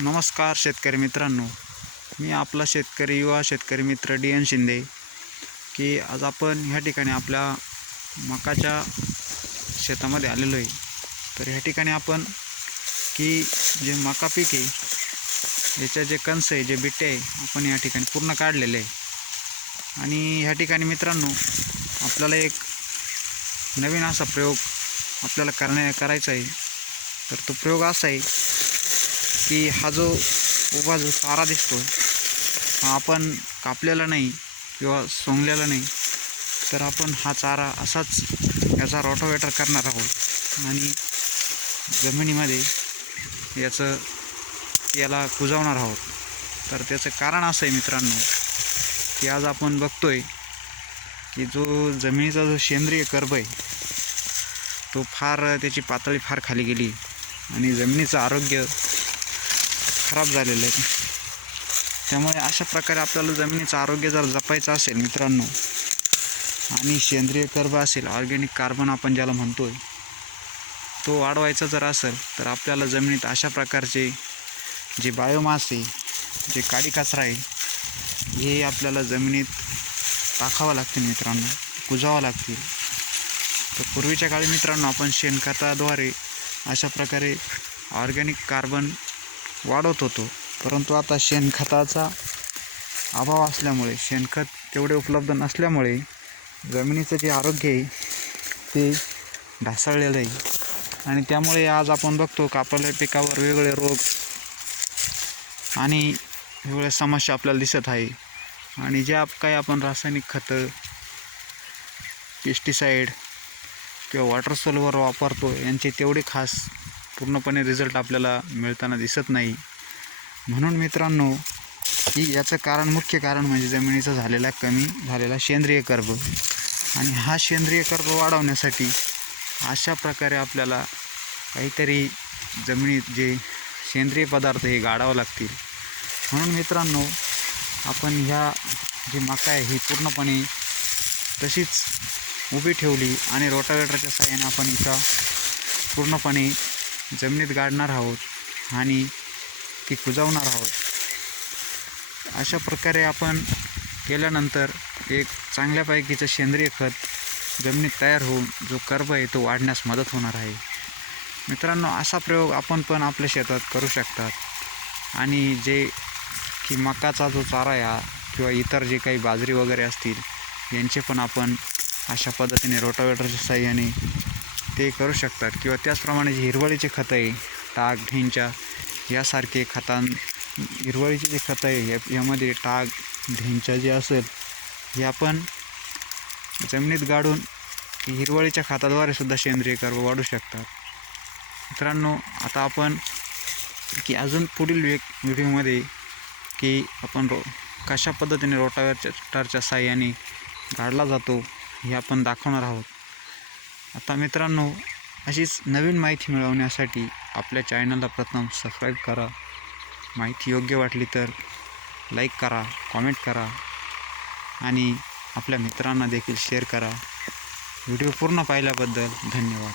नमस्कार शेतकरी मित्रांनो. मी आपला शेतकरी युवा शेतकरी मित्र डी एन शिंदे. की आज आपण ह्या ठिकाणी आपल्या मकाच्या शेतामध्ये आलेलो आहे. तर ह्या ठिकाणी आपण की जे मका पीक आहे याच्या जे कणस आहे जे बिट्टे आहे आपण या ठिकाणी पूर्ण काढलेले आहे. आणि ह्या ठिकाणी मित्रांनो आपल्याला एक नवीन असा प्रयोग आपल्याला करण्या करायचा आहे. तर तो प्रयोग असा आहे की हा जो उभा जो चारा दिसतो हा आपण कापलेला नाही किंवा सोंगलेला नाही तर आपण हा चारा असाच याचा रोटोवेटर करणार आहोत. आणि जमिनीमध्ये याचं याला कुजवणार आहोत. तर त्याचं कारण असं आहे मित्रांनो की आज आपण बघतोय की जो जमिनीचा जो सेंद्रिय कर्ब आहे तो फार त्याची पातळी फार खाली गेली. आणि जमिनीचं आरोग्य खराब झालेलं आहे त्यामुळे अशा प्रकारे आपल्याला जमिनीचं आरोग्य जर जपायचं असेल मित्रांनो आणि सेंद्रिय कर्ब असेल ऑर्गॅनिक कार्बन आपण ज्याला म्हणतो आहे तो वाढवायचा जर असेल तर आपल्याला जमिनीत अशा प्रकारचे जे बायोमास आहे जे काडी कचरा आहे हे आपल्याला जमिनीत टाकावं लागतील मित्रांनो कुजावं लागतील. तर पूर्वीच्या काळी मित्रांनो आपण शेणखताद्वारे अशा प्रकारे ऑर्गॅनिक कार्बन वाढवत होतो. परंतु आता शेणखताचा अभाव असल्यामुळे शेणखत तेवढे उपलब्ध नसल्यामुळे जमिनीचं जे आरोग्य आहे ते ढासळलेलं आहे. आणि त्यामुळे आज आपण बघतो का पिकावर वेगवेगळे रोग आणि वेगवेगळ्या समस्या आपल्याला दिसत आहे. आणि ज्या काही आपण रासायनिक खतं पेस्टिसाईड किंवा वॉटर सोलवर वापरतो यांचे तेवढे खास पूर्णपणे रिझल्ट आपल्याला मिळताना दिसत नाही. म्हणून मित्रांनो की याचं कारण मुख्य कारण म्हणजे जमिनीचा झालेला कमी झालेला सेंद्रिय कर्ब. आणि हा सेंद्रिय कर्ब वाढवण्यासाठी अशा प्रकारे आपल्याला काहीतरी जमिनीत जे सेंद्रिय पदार्थ हे गाडावं लागतील. म्हणून मित्रांनो आपण ह्या जी मका आहे ही पूर्णपणे तशीच उभी ठेवली आणि रोटावेटरच्या साह्याने आपण इथं पूर्णपणे जमिनीत गाडणार आहोत आणि ती कुजवणार आहोत. अशा प्रकारे आपण केल्यानंतर एक चांगल्यापैकीचं सेंद्रिय खत जमिनीत तयार होऊन जो कर्ब आहे तो वाढण्यास मदत होणार आहे. मित्रांनो असा प्रयोग आपण पण आपल्या शेतात करू शकतात. आणि जे की मकाचा जो चारा या किंवा इतर जे काही बाजरी वगैरे असतील यांचे पण आपण अशा पद्धतीने रोटावेटरच्या साह्याने ते करू शकतात. किंवा त्याचप्रमाणे जे हिरवळीचे खतं आहे टाक ढेंच्या यासारखे खतां हिरवळीचे जे खतं आहे या यामध्ये टाक ढेंच्या जे असेल हे आपण जमिनीत गाडून हिरवळीच्या खताद्वारे सुद्धा सेंद्रिय कर्व वाढू शकतात. मित्रांनो आता आपण की अजून पुढील वेग व्हिडिओमध्ये की आपण रो कशा पद्धतीने रोटावेटरच्या साह्याने गाडला जातो हे आपण दाखवणार आहोत. आता मित्रांनो अशीच नवीन माहिती मिळवण्यासाठी आपल्या चॅनलला प्रथम सबस्क्राईब करा. माहिती योग्य वाटली तर लाईक करा कॉमेंट करा आणि आपल्या मित्रांना देखील शेअर करा. व्हिडिओ पूर्ण पाहिल्याबद्दल धन्यवाद.